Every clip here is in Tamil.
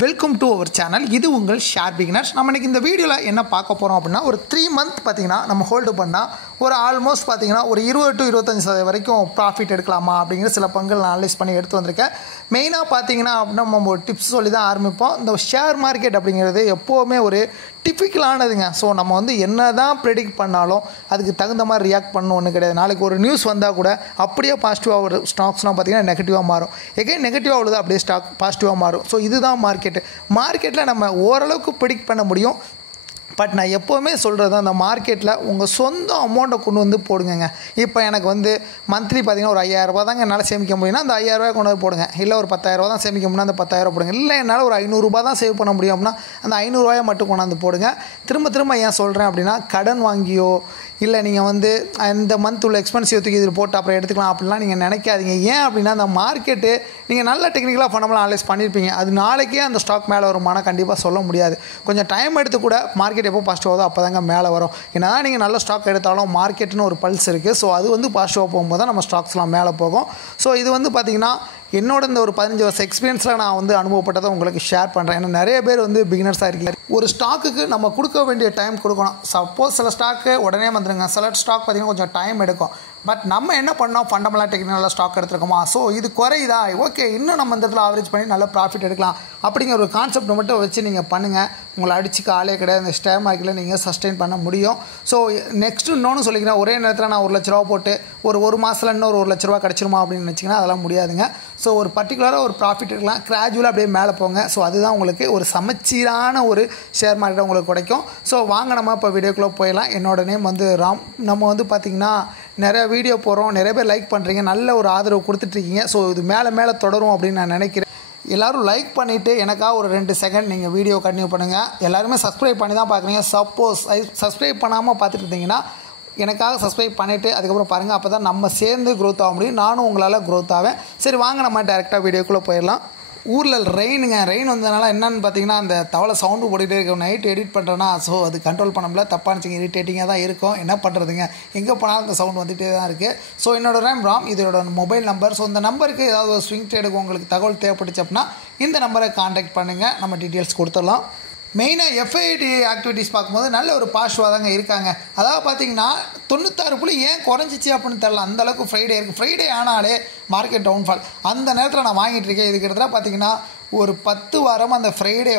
Welcome to our channel. இது உங்கள் ஷேர் பிகினர்ஸ். நம்ம இன்றைக்கி இந்த வீடியோவில் என்ன பார்க்க போகிறோம் அப்படின்னா, ஒரு 3 மந்த் பார்த்திங்கன்னா நம்ம ஹோல்டு பண்ணால் ஒரு ஆல்மோஸ்ட் பார்த்திங்கன்னா ஒரு 20 to 25% வரைக்கும் ப்ராஃபிட் எடுக்கலாமா அப்படிங்கிற சில பங்குகள் நான் அனலைஸ் பண்ணி எடுத்து வந்திருக்கேன். மெயினாக பார்த்திங்கன்னா அப்படின்னா நம்ம ஒரு டிப்ஸ் சொல்லி தான் ஆரம்பிப்போம். இந்த ஷேர் மார்க்கெட் அப்படிங்கிறது எப்போவுமே ஒரு டிப்பிக்கலானதுங்க. ஸோ நம்ம என்ன தான் ப்ரெடிக்ட் பண்ணாலும் அதுக்கு தகுந்த மாதிரி ரியாக்ட் பண்ணணும் ஒன்றும் கிடையாது. நாளைக்கு ஒரு நியூஸ் வந்தால் கூட அப்படியே பாசிட்டிவாக ஒரு ஸ்டாக்ஸ்லாம் பார்த்திங்கன்னா நெகட்டிவாக மாறும். எகைன் நெகட்டிவாக உள்ளது அப்படியே ஸ்டாக் பாசிட்டிவாக மாறும். ஸோ இதுதான் மார்க்கெட்டில் நம்ம ஓரளவுக்கு ப்ரெடிக்ட் பண்ண முடியும். பட் நான் எப்போவுமே சொல்கிறது அந்த மார்க்கெட்டில் உங்கள் சொந்த அமௌண்ட்டை கொண்டு வந்து போடுங்க. இப்போ எனக்கு மந்த்லி பார்த்திங்கன்னா ஒரு 5000 ரூபா தாங்க என்னால் சேமிக்க முடியும்னா அந்த 5000 ரூபாய் கொண்டு வந்து போடுங்க. இல்லை ஒரு 10,000 ரூபா தான் சேமிக்க முடியும்னா அந்த 10,000 ரூபா போடுங்க. இல்லை என்னால் ஒரு 500 ரூபா தான் சேவ் பண்ண முடியும் அப்படின்னா அந்த 500 ரூபாயை மட்டும் கொண்டாந்து போடுங்க. திரும்ப ஏன் சொல்கிறேன் அப்படின்னா, கடன் வாங்கியோ இல்லை நீங்கள் இந்த மந்த் உள்ள எக்ஸ்பென்சிவ் தூக்கி இதில் போட்டு அப்புறம் எடுத்துக்கலாம் அப்படிலாம் நீங்கள் நினைக்காதீங்க. ஏன் அப்படின்னா அந்த மார்க்கெட்டு நீங்கள் நல்ல டெக்னிக்கலாக ஃபண்டமெண்டலாக அனலைஸ் பண்ணியிருப்பீங்க. அது நாளைக்கே அந்த ஸ்டாக் மேலே வருமானா கண்டிப்பாக சொல்ல முடியாது. கொஞ்சம் டைம் எடுத்து கூட மார்க்கெட் எப்போ பாசிட்டிவ் ஆகுதோ அப்போ தாங்க மேலே வரும். ஏன்னா நீங்கள் நல்ல ஸ்டாக் எடுத்தாலும் மார்க்கெட்டுன்னு ஒரு பல்ஸ் இருக்குது. ஸோ அது பாசிட்டிவாக போகும்போது தான் நம்ம ஸ்டாக்ஸ்லாம் மேலே போகும். ஸோ இது பார்த்திங்கன்னா என்னோட இந்த ஒரு 15 வருஷம் எக்ஸ்பீரியன்ஸில் நான் அனுபவப்பட்டதை உங்களுக்கு ஷேர் பண்ணுறேன். ஏன்னா நிறைய பேர் பிகினர்ஸாக இருக்கீங்க. ஒரு ஸ்டாக்குக்கு நம்ம கொடுக்க வேண்டிய டைம் கொடுக்கணும். சப்போஸ் சில ஸ்டாக்கு உடனே வந்துடுங்க, சில ஸ்டாக் பார்த்திங்கன்னா கொஞ்சம் டைம் எடுக்கும். பட் நம்ம என்ன பண்ணோம், ஃபண்டமெண்டலாக டெக்னிக்கலாக ஸ்டாக் எடுத்துருக்கோமா, ஸோ இது குறையுதா, ஓகே இன்னும் நம்ம இந்த இடத்துல ஆவரேஜ் பண்ணி நல்ல ப்ராஃபிட் எடுக்கலாம் அப்படிங்கிற ஒரு கான்செப்ட் மட்டும் வச்சு நீங்கள் பண்ணுங்கள். உங்களை அடிச்சுக்க ஆளே கிடையாது. இந்த ஷேர் மார்க்கெட்டில் நீங்கள் சஸ்டெயின் பண்ண முடியும். ஸோ நெக்ஸ்ட்டு இன்னொன்று சொல்லிக்கிறேன், ஒரே நேரத்தில் நான் 1 லட்ச ரூபா போட்டு ஒரு மாதத்தில் இன்னொரு 1 லட்ச ரூபா கிடச்சிருமா அப்படின்னு நினச்சிங்கன்னா அதெல்லாம் முடியாதுங்க. ஸோ ஒரு பர்டிகுலராக ஒரு ப்ராஃபிட் எடுக்கலாம், கிராஜுவலாக அப்படியே மேலே போங்க. ஸோ அதுதான் உங்களுக்கு ஒரு சமச்சீரான ஒரு ஷேர் மார்க்கெட் உங்களுக்கு கிடைக்கும். ஸோ வாங்க நம்ம இப்போ வீடியோக்குள்ளே போயிடலாம். என்னோடய நேம் ராம். நம்ம பார்த்திங்கன்னா நிறைய வீடியோ போகிறோம், நிறைய பேர் லைக் பண்ணுறீங்க, நல்ல ஒரு ஆதரவு கொடுத்துட்ருக்கீங்க. ஸோ இது மேலே தொடரும் அப்படின்னு நான் நினைக்கிறேன். எல்லோரும் லைக் பண்ணிவிட்டு எனக்காக ஒரு 2 செகண்ட் நீங்கள் வீடியோ கண்டினியூ பண்ணுங்கள். எல்லாருமே சப்ஸ்கிரைப் பண்ணி தான் பார்க்குறீங்க. சப்போஸ் சப்ஸ்கிரைப் பண்ணாமல் பார்த்துட்டு இருந்தீங்கன்னா எனக்காக சப்ஸ்கிரைப் பண்ணிவிட்டு அதுக்கப்புறம் பாருங்கள். அப்போ தான் நம்ம சேர்ந்து க்ரோத் ஆக முடியும், நானும் உங்களால் க்ரோத் ஆவேன். சரி வாங்க நம்ம டேரெக்டாக வீடியோக்குள்ளே போயிடலாம். ஊரில் ரெயின் வந்ததுனால என்னென்னு பார்த்தீங்கன்னா அந்த தவளை சவுண்டு போட்டுகிட்டே இருக்கும். நைட்டு எடிட் பண்ணுறேன்னா ஸோ அது கண்ட்ரோல் பண்ண முடியல, தப்பானுச்சிங்க, இரிட்டேட்டிங்காக தான் இருக்கும். என்ன பண்ணுறதுங்க, எங்கே போனாலும் அந்த சவுண்ட் வந்துகிட்டே தான் இருக்குது. ஸோ என்னோடய நேம் ராம், இதோட மொபைல் நம்பர். ஸோ இந்த நம்பருக்கு ஏதாவது ஒரு ஸ்விங் ட்ரேடுக்கு உங்களுக்கு தகவல் தேவைப்பட்டுச்சு அப்படின்னா இந்த நம்பரை கான்டாக்ட் பண்ணுங்கள், நம்ம டீட்டெயில்ஸ் கொடுத்துடலாம். மெயினாக எஃப்ஐடி ஆக்டிவிட்டீஸ் பார்க்கும்போது நல்ல ஒரு பாசிட்டிவாக தாங்க இருக்காங்க. அதாவது பார்த்திங்கன்னா 96 புள்ளி ஏன் குறைஞ்சிச்சு அப்படின்னு தெரில. அந்தளவுக்கு ஃப்ரைடே இருக்குது. ஃப்ரைடே ஆனாலே மார்க்கெட் டவுன்ஃபால். அந்த நேரத்தில் நான் வாங்கிட்டு இருக்கேன். இது கிட்டத்தட்ட பார்த்திங்கன்னா ஒரு 10 வாரம் அந்த ஃப்ரைடே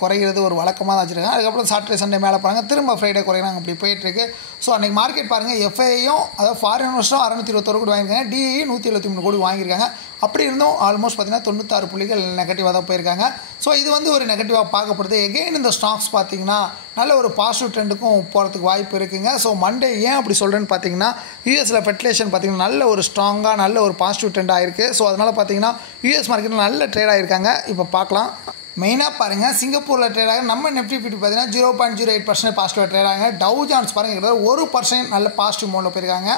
குறைகிறது ஒரு வழக்கமாக தான் வச்சுருக்காங்க. அதுக்கப்புறம் சாட்டர்டே சண்டே மேலே போகிறாங்க, திரும்ப ஃப்ரைடே குறைகிறாங்க, அப்படி போயிட்டுருக்கு. ஸோ அன்றைக்கி மார்க்கெட் பாருங்கள், எஃப்ஐயும் அதாவது ஃபாரின் இன்வெஸ்டரும் 621 கோடி வாங்கியிருக்காங்க, டிஐ 173 கோடி வாங்கியிருக்காங்க. அப்படி இருந்தும் ஆல்மோஸ்ட் பார்த்திங்கன்னா 96 புள்ளிகள் நெகட்டிவாக தான் போயிருக்காங்க. ஸோ இது ஒரு நெகட்டிவாக பார்க்கப்படுது. எகெயின் இந்த ஸ்டாக்ஸ் பார்த்திங்கன்னா நல்ல ஒரு பாசிட்டிவ் ட்ரெண்டுக்கும் போகிறதுக்கு வாய்ப்பு இருக்குதுங்க. ஸோ மண்டே ஏன் அப்படி சொல்கிறேன்னு பார்த்தீங்கன்னா, யூஎஸில் ஃபெர்டிலேஷன் பார்த்திங்கன்னா நல்ல ஒரு ஸ்ட்ராங்காக நல்ல ஒரு பாசிட்டிவ் ட்ரெண்ட் ஆகிருக்கு. ஸோ அதனால் பார்த்திங்கன்னா யூஎஸ் மார்க்கெட்டில் நல்ல ட்ரேட் ஆகிருக்காங்க. இப்போ பார்க்கலாம். மெயினாக பாருங்கள், சிங்கப்பூரில் ட்ரேட் ஆக நம்ம நிஃப்டி 50 பார்த்திங்கன்னா 0.08% பாசிட்டிவாக ட்ரேட் ஆகுங்க. டவ் ஜான்ஸ் பாருங்கள் 1% நல்ல பாசிட்டிவ் மோடில் போயிருக்காங்க.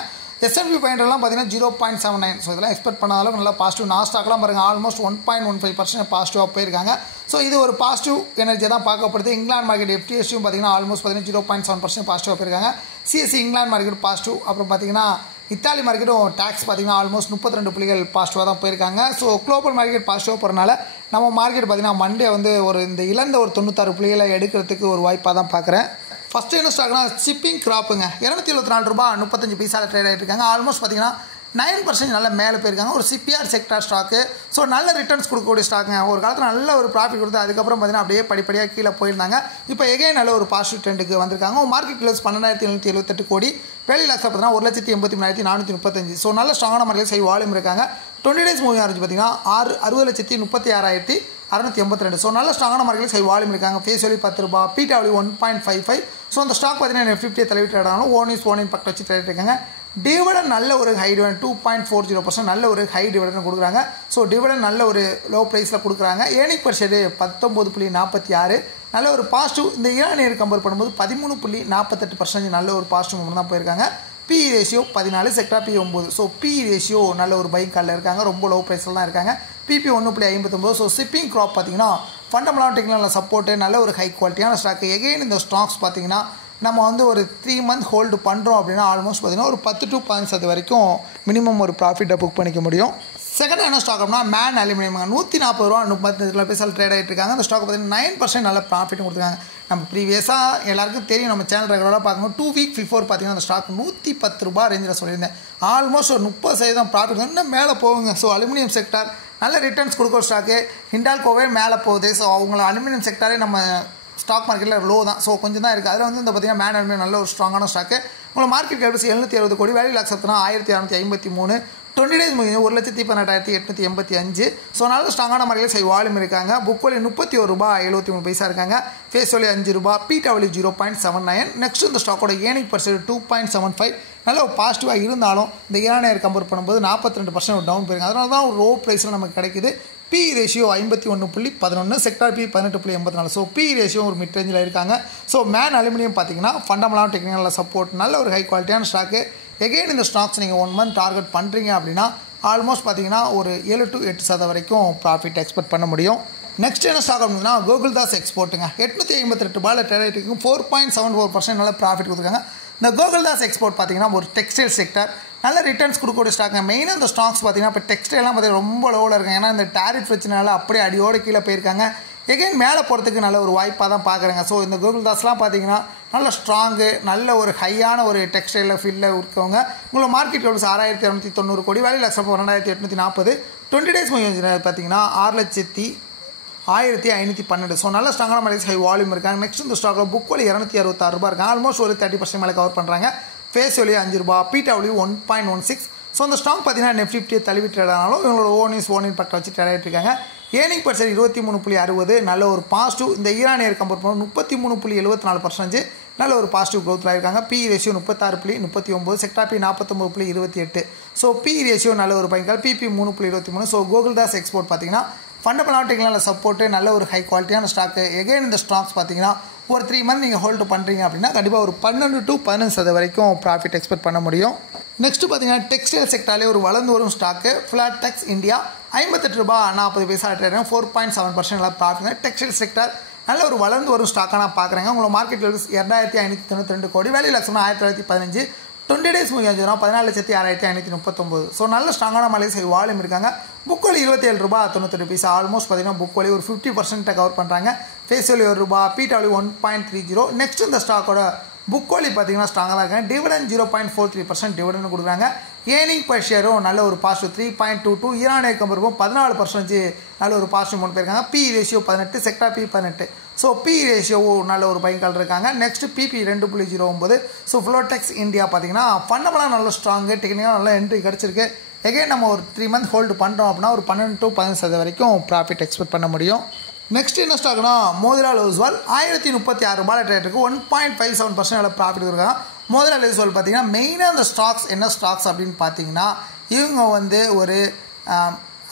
S&P 500 பார்த்திங்கன்னா 0.79. ஸோ இதெல்லாம் எக்ஸ்பெக்ட் பண்ண அளவுக்கு நல்லா பாசிட்டிவ். நாஸ்டாக்லாம் பாருங்கள் ஆல்மோஸ்ட் 1.15% பாசிட்டிவாக போயிருக்காங்க. ஸோ இது ஒரு பாசிட்டிவ் எனர்ஜி தான் பார்க்கப்படுது. இங்கிலாந்து மார்க்கெட் FTSEயும் பார்த்திங்கன்னா ஆல்மோஸ்ட் 0.7% பாசிட்டிவாக போயிருக்காங்க. CSE England market positive. அப்புறம் பார்த்திங்கன்னா இத்தாலி மார்க்கெட்டும் டேக்ஸ் பார்த்திங்கன்னா ஆல்மோஸ்ட் 32 புள்ளிகள் பாசிட்டிவாக தான் போயிருக்காங்க. ஸோ குளோபல் மார்க்கெட் பாசிட்டிவாக போகிறனால நம்ம மார்க்கெட் பார்த்திங்கன்னா மண்டே இந்த இழந்த ஒரு 96 புள்ளிகளை எடுக்கிறதுக்கு ஒரு வாய்ப்பாக தான் பார்க்குறேன். ஃபஸ்ட்டு என்ன ஸ்டாக்னா ஷிப்பிங் கிராப்புங்க. 274 ரூபா 35 பைசாவில் ட்ரேட் ஆகிட்டு இருக்காங்க. ஆல்மோஸ்ட் பார்த்திங்கன்னா 9% நல்ல மேலே போயிருக்காங்க. ஒரு சிபிஆர் செக்டார் ஸ்டாக்கு. ஸோ நல்ல ரிட்டர்ன்ஸ் கொடுக்கக்கூடிய ஸ்டாக்குங்க. ஒரு காலத்தில் நல்ல ஒரு ப்ராஃபிட் கொடுத்து அதுக்கப்புறம் பார்த்திங்கன்னா அப்படியே படிப்படியாக கீழே போயிருந்தாங்க. இப்போ எகைன் நல்ல ஒரு பாசிட்டிவ் ட்ரெண்டுக்கு வந்திருக்காங்க. மார்க்கெட் க்ளோஸ் 12,778 கோடி. வேலை லாக்ஸ் பார்த்திங்கன்னா 1,83,435. ஸோ நல்ல ஸ்ட்ராங்கான மார்க்கெட் சை வால்யூம் இருக்காங்க. 20 டேஸ் மூவிங் ஆரம்பிச்சு பார்த்திங்கன்னா 60,36,682. ஸோ நல்ல ஸ்ட்ராங்கான மார்க்கெட் சை வால்யூம் இருக்காங்க. ஃபேஸ் வேல்யூ 10 ரூபா, PW 1.55. ஸோ அந்த ஸ்டாக் பார்த்திங்கன்னா Nifty தள்ளி ட்ரேட் ஆனாலும் ஓன் பக்கம் வச்சு ட்ரேட் இருக்காங்க. டிவிடன் நல்ல ஒரு ஹை டிவிடன் 2.40% நல்ல ஒரு ஹை டிவிடன் கொடுக்குறாங்க. ஸோ டிவிடன் நல்ல ஒரு லோ ப்ரைஸில் கொடுக்குறாங்க. ஏர்னிங் பர் ஷேர் 19.46 நல்ல ஒரு பாசிட்டிவ். இந்த இயர் கம்பேர் பண்ணும்போது 13.48% நல்ல ஒரு பாசிட்டிவ் மூமெண்ட் தான் போயிருக்காங்க. PE ratio 14, sector PE 9. So PE ratio நல்ல ஒரு பை காலில் இருக்காங்க, ரொம்ப லோ ப்ரைஸில் தான் இருக்காங்க. PP 1.59. ஸோ ஷிப்பிங் க்ராப் பார்த்திங்கன்னா ஃபண்டமெண்டலாக டெக்னிக்கல் சப்போர்ட்டு நல்ல ஒரு ஹை குவாலிட்டியான ஸ்டாக்கு. எகெயின் இந்த ஸ்டாக்ஸ் பார்த்திங்கன்னா நம்ம ஒரு 3 மந்த் ஹோல்டு பண்ணுறோம் அப்படின்னா ஆல்மோஸ்ட் பார்த்திங்கன்னா ஒரு 10 to 15% வரைக்கும் மினிமம் ஒரு ப்ராஃபிட்டை புக் பண்ணிக்க முடியும். செகண்ட் என்ன ஸ்டாக் அப்படின்னா மேன் அலுமினியம் 140 ரூபா 35 பைசால் ட்ரேட் ஆகிட்டு இருக்காங்க. அந்த ஸ்டாக் பார்த்தீங்கன்னா 9% நல்ல ப்ராஃபிட்டும் கொடுத்துருக்காங்க. நம்ம ப்ரீவியஸாக எல்லாருக்கும் தெரியும், நம்ம சேனல் ரெகுலராக பார்க்கணும். 2 வீக் பிஃபோர் பார்த்தீங்கன்னா அந்த ஸ்டாக் 110 ரூபா ரேஞ்சில் சொல்லியிருந்தேன். ஆல்மோஸ்ட் ஒரு 30% ப்ராஃபிட் இன்னும் மேலே போகுங்க. ஸோ அலுமினியம் செக்டார் நல்ல ரிட்டர்ன்ஸ் கொடுக்குற ஸ்டாக்கு. ஹிண்டால்கோவே மேலே போகுது. ஸோ அவங்கள அலுமினியம் செக்டாரே நம்ம ஸ்டாக் மார்க்கெட்டில் லோ தான். ஸோ கொஞ்சம் தான் இருக்குது. அதில் வந்து இந்த பார்த்தீங்கன்னா மேன் அலுமினியம் நல்ல ஒரு ஸ்ட்ராங்கான ஸ்டாக்கு. உங்களை மார்க்கெட் கேபிள்ஸ் 770 கோடி, வேல்யூ லாக்ஸ்னா 1653, 20 டேஸ் முடிஞ்சு 1,18,885. ஸோ நல்ல ஸ்ட்ராங்கான மார்க்கெட்டில் சை வால்யூம் இருக்காங்க. புக் வேல்யூ 31 ரூபா 73 பைசா இருக்காங்க. ஃபேஸ் வேல்யூ 5 ரூபா, PW 0.79. நெக்ஸ்ட் இந்த ஸ்டாக்கோட ஏர்னிங் பர்சன்ட் 2.75. நல்ல ஒரு பாசிட்டிவாக இருந்தாலும் இந்த ஈரானியர் கம்பேர் பண்ணும்போது 42% டவுன் போயிருங்க. அதனால தான் ஒரு லோ ப்ரைஸில் நமக்கு கிடைக்குது. B ratio 51.11, sector B 18.84. So P ratio ஒரு மிட் ரேஞ்சில் இருக்காங்க. ஸோ மேன் அலுமினியம் பார்த்தீங்கன்னா ஃபண்டமெண்டலான டெக்னிக்கல் சப்போர்ட், நல்ல ஒரு ஹை குவாலிட்டியான ஸ்டாக்கு. எகெயின் இந்த ஸ்டாக்ஸ் நீங்கள் 1 மந்த் டார்கெட் பண்ணுறீங்க அப்படின்னா ஆல்மோஸ்ட் பார்த்தீங்கன்னா ஒரு 7 to 8% வரைக்கும் ப்ராஃபிட் எக்ஸ்பெக்ட் பண்ண முடியும். நெக்ஸ்ட் என்ன ஸ்டாக் அப்படின்னா கோகுல்தாஸ் எக்ஸ்போர்ட்டுங்க. 858 ரூபாயில் ட்ரேட் ஆகிட்டு இருக்கும். 4.74% நல்ல ப்ராஃபிட் கொடுத்துருக்காங்க. இந்த கோகுல்தாஸ் எக்ஸ்போர்ட் பார்த்தீங்கன்னா ஒரு டெக்ஸ்டைல் செக்டர், நல்ல ரிட்டர்ன்ஸ் கொடுக்கக்கூடிய ஸ்டாக். மெயினாக இந்த ஸ்டாக்ஸ் பார்த்தீங்கன்னா இப்போ டெக்ஸ்டைலாம் பார்த்தீங்கன்னா ரொம்ப லோவில் இருக்காங்க. ஏன்னா இந்த டேரிஃப் பிரச்சனைனால அப்படியே அடியோடு கீழே போயிருக்காங்க. எகைன் மேலே போகிறதுக்கு நல்ல ஒரு வாய்ப்பாக தான் பார்க்குறாங்க. ஸோ இந்த கோகுல்தாஸ்லாம் பார்த்தீங்கன்னா நல்ல ஸ்ட்ராங்கு, நல்ல ஒரு ஹையான ஒரு டெக்ஸ்டைலில் ஃபீல்டில் இருக்கவங்க. உங்களை மார்க்கெட் கேபிள்ஸ் 6,290 கோடி, வேல்யூ லாக்ஸ் 2,840. 20 டேஸ் பார்த்தீங்கன்னா 6,05,12. ஸோ நல்ல ஸ்ட்ராங்கான மார்க்கெட் ஹை வால்யூம் இருக்காங்க. நெக்ஸ்ட் இந்த ஸ்டாக்கில் புக் வேல்யூ 266 ரூபா இருக்காங்க. ஆல்மோஸ்ட் ஒரு 30% மேலே கவர் பண்ணுறாங்க. ஃபேஸ் வேல்யூ 5 ரூபா, PW 1.16. ஸோ அந்த ஸ்டாக் பார்த்தீங்கன்னா நெஃப்ட் 50 தள்ளி ட்ரேட் ஆனாலும் இவங்களோட ஓன் பக்கம் வச்சு ட்ரேட் ஆகிட்டு இருக்காங்க. ஏர்னிங் பர்சன்ட் 23.60, நல்ல ஒரு பாசிட்டிவ். இந்த ஈரானியர் கம்பேர் பண்ண 33.74%, நல்ல ஒரு பாசிட்டிவ் க்ரோத்தில் இருக்காங்க. B ratio 36.39, sector B 49.28. So P ratio நல்ல ஒரு பயங்கர, பிபி 3.23. ஸோ கோகுல்தாஸ் எக்ஸ்போர்ட் பார்த்தீங்கன்னா ஃபண்டமெண்டல் டெக்னிக்கல் சப்போர்ட்டு, நல்ல ஒரு ஹை குவாலிட்டியான ஸ்டாக்கு. எகைன் இந்த ஸ்டாக்ஸ் பார்த்தீங்கன்னா ஒரு 3 மந்த் நீங்கள் ஹோல்டு பண்ணுறீங்க அப்படின்னா கண்டிப்பாக ஒரு 12 to 15% வரைக்கும் ப்ராஃபிட் எக்ஸ்பெக்ட் பண்ண முடியும். நெக்ஸ்ட்டு பார்த்தீங்கன்னா டெக்ஸ்டைல் செக்டாரில் ஒரு வளர்ந்து வரும் ஸ்டாக்கு ஃப்ளாட் டெக்ஸ் இந்தியா. 58 ரூபா 40 பைசா ட்ரேட், 4.7% நல்லா ப்ராஃபிட். டெக்ஸ்டைல் செக்டார் நல்ல ஒரு வளர்ந்து வரும் ஸ்டாக்காக நான் பார்க்குறேங்க. உங்களை மார்க்கெட் வேல்யூஸ் 2,592 கோடி, வேல்யூ லாக்ஸ்னா 1915. 20 டேஸ் முடிஞ்சு 14,06,539. ஸோ நல்ல ஸ்ட்ராங்கான மலேசிய வால்யூம் இருக்காங்க. புக் வேல்யூ 27 ரூபா 98 பைசா. ஆல்மோஸ்ட் பார்த்தீங்கன்னா புக் வேல்யூ ஒரு 50% கவர் பண்ணுறாங்க. ஃபேஸ் வேல்யூ 1 ரூபா, PW 1.30. நெக்ஸ்ட் இந்த ஸ்டாக்கோட புக் வேல்யூ பார்த்தீங்கன்னா ஸ்ட்ராங்காக இருக்காங்க. டிவிடெண்ட் 0.43% டிவிடெண்ட் கொடுக்குறாங்க. ஏர்னிங் பர் ஷேரும் நல்ல ஒரு பாசிட்டிவ் 3.22. ஈரானியர் கம்பேர் 14% நல்ல ஒரு பாசிட்டிவ் மூணு போயிருக்காங்க. P ratio 18, sector P 18. So P ratio நல்ல ஒரு பயங்கால் இருக்காங்க. Next PB 2.09. So Flotex India பார்த்தீங்கன்னா ஃபண்டமெண்டலாக நல்ல ஸ்ட்ராங்கு, டெக்னிக்கலாக நல்ல என்ட்ரி கிடச்சிருக்கு. எகைன் நம்ம ஒரு 3 மந்த் ஹோல்டு பண்ணுறோம் அப்படின்னா ஒரு 12 to 15% வரைக்கும் ப்ராஃபிட் எக்ஸ்பெக்ட் பண்ண முடியும். நெக்ஸ்ட் என்ன ஸ்டாக்னா மோதிலால் ஓஸ்வால் 1036 ரூபாய் ட்ரேட் இருக்குது. 1.57% ப்ராஃபிட் இருக்காங்க. மோதிலால் ஓஸ்வால் பார்த்தீங்கன்னா மெயினாக அந்த ஸ்டாக்ஸ் என்ன ஸ்டாக்ஸ் அப்படின்னு பார்த்தீங்கன்னா இவங்க வந்து ஒரு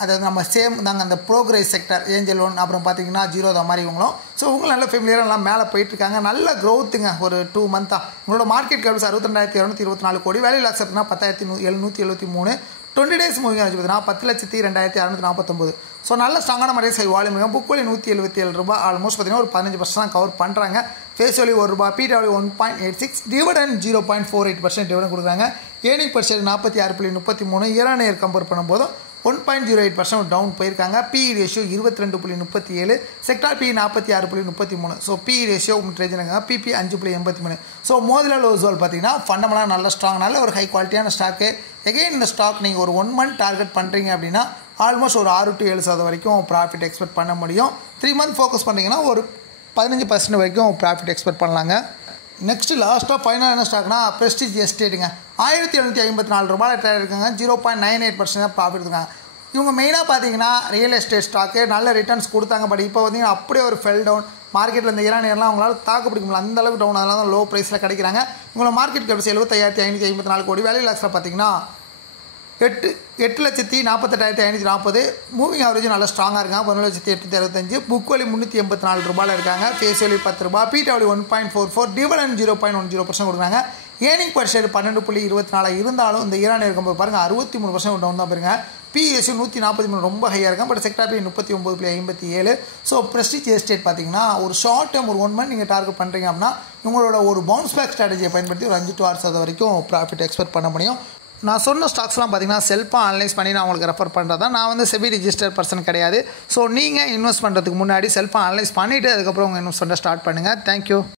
அதாவது நம்ம சேம் நாங்கள் அந்த ப்ரோக்ரஸ் செக்டர், ஏஞ்சல் ஒன், அப்புறம் பார்த்தீங்கன்னா ஜீரோதா மாதிரி இவங்களும். ஸோ இவங்களும் நல்ல ஃபெமிலியராக நல்லா மேலே போயிட்டுருக்காங்க. நல்ல க்ரோத்துங்க. ஒரு 2 மந்த்தாக உங்களோட மார்க்கெட் கேபிள்ஸ் 62,224 கோடி, வேல்யூ லாக்ஸ் அப்படின்னா 10,773. 20 டேஸ் மூவிங் ஆச்சு பார்த்தீங்கன்னா 10,02,649. ஸோ நல்ல ஸ்ட்ராங்கான மாதிரி சை வால்யூம் இருக்காங்க. புக் வேல்யூ 177 ரூபா, ஆல்மோஸ்ட் பார்த்தீங்கன்னா ஒரு 15% தான் கவர் பண்ணுறாங்க. ஃபேஸ் வேல்யூ 1 ரூபா, PW 1.86. டிவிடெண்ட் 0.48% டிவிடெண்ட் கொடுக்குறாங்க. Earning per share 46.33. ஈரானியர் கம்பேர் பண்ணும்போது 1.08% டவுன் போயிருக்காங்க. P ratio 22.37, sector P 46.33. So P ratio ரேஞ்சிருக்காங்க. பிபி 5.83. ஸோ மோதிலால் ஓஸ்வால் பார்த்தீங்கன்னா ஃபண்டமெண்டலாக நல்ல ஸ்ட்ராங், நல்ல ஒரு ஹை குவாலிட்டியான ஸ்டாக்கு. எகைன் இந்த ஸ்டாக் நீங்கள் ஒரு 1 மந்த் டார்கெட் பண்ணுறீங்க அப்படின்னா ஆல்மோஸ்ட் ஒரு 6 to 7% வரைக்கும் ப்ராஃபிட் எக்ஸ்பெக்ட் பண்ண முடியும். 3 மந்த் ஃபோக்கஸ் பண்ணிங்கன்னா ஒரு 15% வரைக்கும் ப்ராஃபிட் எக்ஸ்பெக்ட் பண்ணலாங்க. நெக்ஸ்ட்டு லாஸ்ட்டாக ஃபைனல் என்ன ஸ்டாக்னா ப்ரெஸ்டீஜ் எஸ்டேட்டுங்க. 1754 ரூபாய் ட்ரேட் இருக்காங்க. 0.98% ப்ராஃபிட் இருக்காங்க. இவங்க மெயினாக பார்த்தீங்கன்னா ரியல் எஸ்டேட் ஸ்டாக்கு நல்ல ரிட்டர்ன்ஸ் கொடுத்தாங்க. பட் இப்போ பார்த்தீங்கன்னா அப்படியே ஒரு ஃபெல் டவுன். மார்க்கெட்டில் இந்த ஈரானியர்லாம் அவங்களால தாக்கு பிடிக்க முடியல, அந்தளவுக்கு டவுன். அதனால தான் லோ ப்ரைஸில் கிடைக்கிறாங்க. உங்களை மார்க்கெட் கேபிள்ஸ் 75,554 கோடி, வேல்யூ லாக்ஸில் பார்த்தீங்கன்னா 8,48,540. மூவிங் ஆவரேஜ் நல்லா ஸ்ட்ராங்காக இருக்காங்க. 11,865. புக் வேல்யூ 384 ரூபாயில் இருக்காங்க. ஃபேஸ் வேல்யூ 10 ரூபா, PW 1.44. டிவிடெண்ட் 0.10% கொடுக்குறாங்க. ஏர்னிங் பர் ஷேர் 12.24 இருந்தாலும் இந்த ஈரானியர் கம்பெனி பாருங்கள் 63% டவுன் தான் பாருங்க. பிஎஸ்சி 143 ரொம்ப ஹையாக இருக்கும். But sector B 39.57. So prestige estate பார்த்தீங்கன்னா ஒரு ஷார்ட் டைம் ஒரு 1 மந்த் நீங்கள் டார்கெட் பண்ணுறீங்க அப்படின்னா உங்களோட ஒரு பவுன்ஸ் பேக் ஸ்ட்ராட்டஜியை பயன்படுத்தி ஒரு 5 to 6% வரைக்கும் ப்ராஃபிட் எக்ஸ்பெக்ட் பண்ண முடியும். நான் சொன்ன ஸ்டாக்ஸ்லாம் பார்த்தீங்கன்னா செல்ஃபாக அனலைஸ் பண்ணி நான் உங்களுக்கு ரெஃபர் பண்ணுறது தான். நான் வந்து செபி ரிஜிஸ்டர் பர்சன் கிடையாது. ஸோ நீங்கள் இன்வெஸ்ட் பண்ணுறதுக்கு முன்னாடி செல்ஃபாக அனலைஸ் பண்ணிவிட்டு அதுக்கப்புறம் உங்கள் இன்வெஸ்ட்மெண்ட்டை ஸ்டார்ட் பண்ணுங்கள். தேங்க்யூ.